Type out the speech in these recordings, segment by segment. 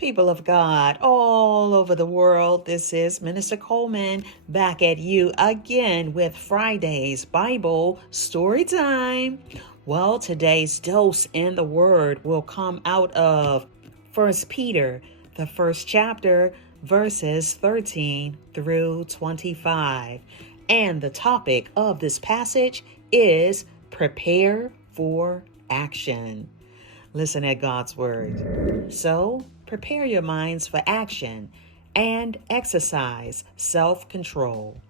People of God all over the world, this is Minister Coleman back at you again with Friday's Bible Story Time. Well, today's dose in the Word will come out of 1 Peter, the first chapter, verses 13 through 25. And the topic of this passage is prepare for action. Listen at God's Word. So, prepare your minds for action and exercise self-control.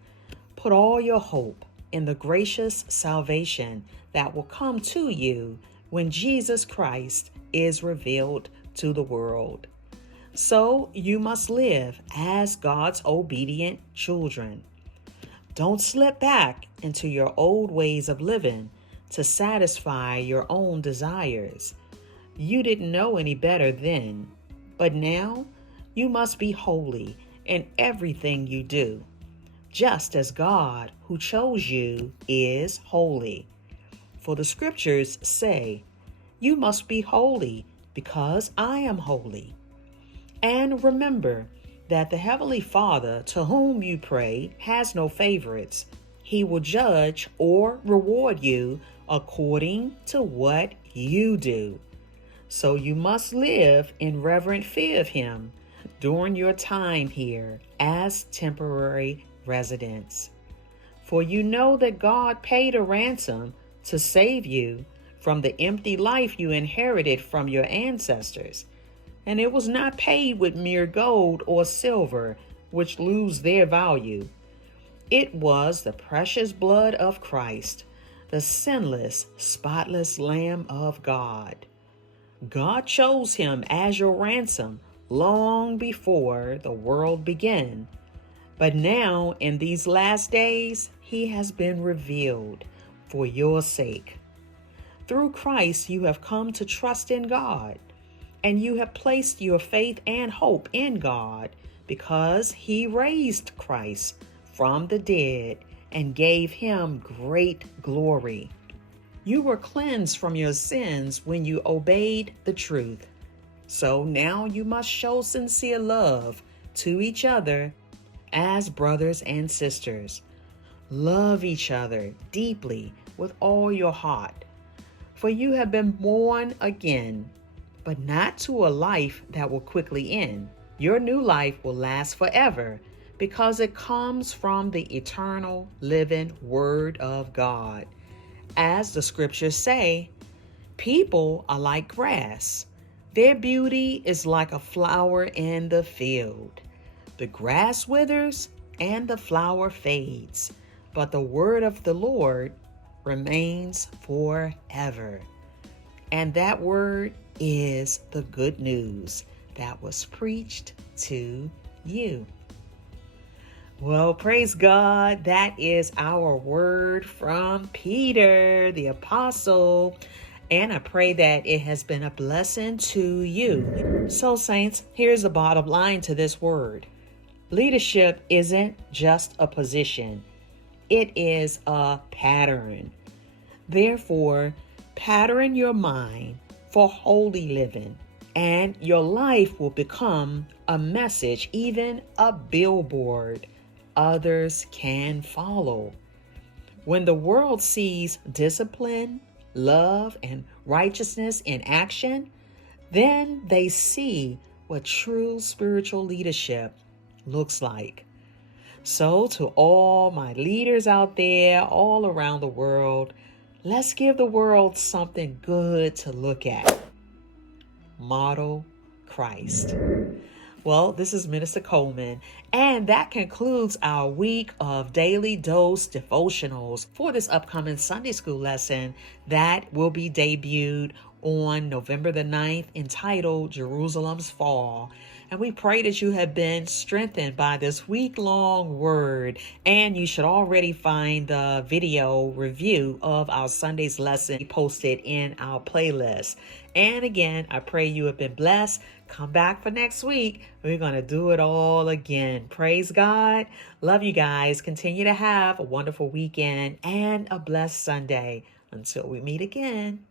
Put all your hope in the gracious salvation that will come to you when Jesus Christ is revealed to the world. So, you must live as God's obedient children. Don't slip back into your old ways of living to satisfy your own desires. You didn't know any better then, but now you must be holy in everything you do, just as God who chose you is holy. For the scriptures say, "You must be holy because I am holy." And remember that the Heavenly Father to whom you pray has no favorites. He will judge or reward you according to what you do. So you must live in reverent fear of Him during your time here as temporary residents. For you know that God paid a ransom to save you from the empty life you inherited from your ancestors. And it was not paid with mere gold or silver, which lose their value. It was the precious blood of Christ, the sinless, spotless Lamb of God. God chose Him as your ransom long before the world began. But now, in these last days, He has been revealed for your sake. Through Christ, you have come to trust in God, and you have placed your faith and hope in God because He raised Christ from the dead and gave Him great glory. You were cleansed from your sins when you obeyed the truth. So now you must show sincere love to each other as brothers and sisters. Love each other deeply with all your heart. For you have been born again, but not to a life that will quickly end. Your new life will last forever because it comes from the eternal living Word of God. As the scriptures say, people are like grass. Their beauty is like a flower in the field. The grass withers and the flower fades, but the word of the Lord remains forever. And that word is the good news that was preached to you. Well, praise God. That is our word from Peter, the apostle. And I pray that it has been a blessing to you. So, saints, here's the bottom line to this word. Leadership isn't just a position. It is a pattern. Therefore, pattern your mind for holy living, and your life will become a message, even a billboard others can follow. When the world sees discipline, love, and righteousness in action, then they see what true spiritual leadership looks like. So to all my leaders out there all around the world, let's give the world something good to look at. Model Christ. Well, this is Minister Coleman, and that concludes our week of Daily Dose devotionals for this upcoming Sunday school lesson that will be debuted on November the 9th, entitled Jerusalem's Fall. And we pray that you have been strengthened by this week-long word, and you should already find the video review of our Sunday's lesson posted in our playlist. And again, I pray you have been blessed. Come back for next week. We're going to do it all again. Praise God. Love you guys. Continue to have a wonderful weekend and a blessed Sunday. Until we meet again.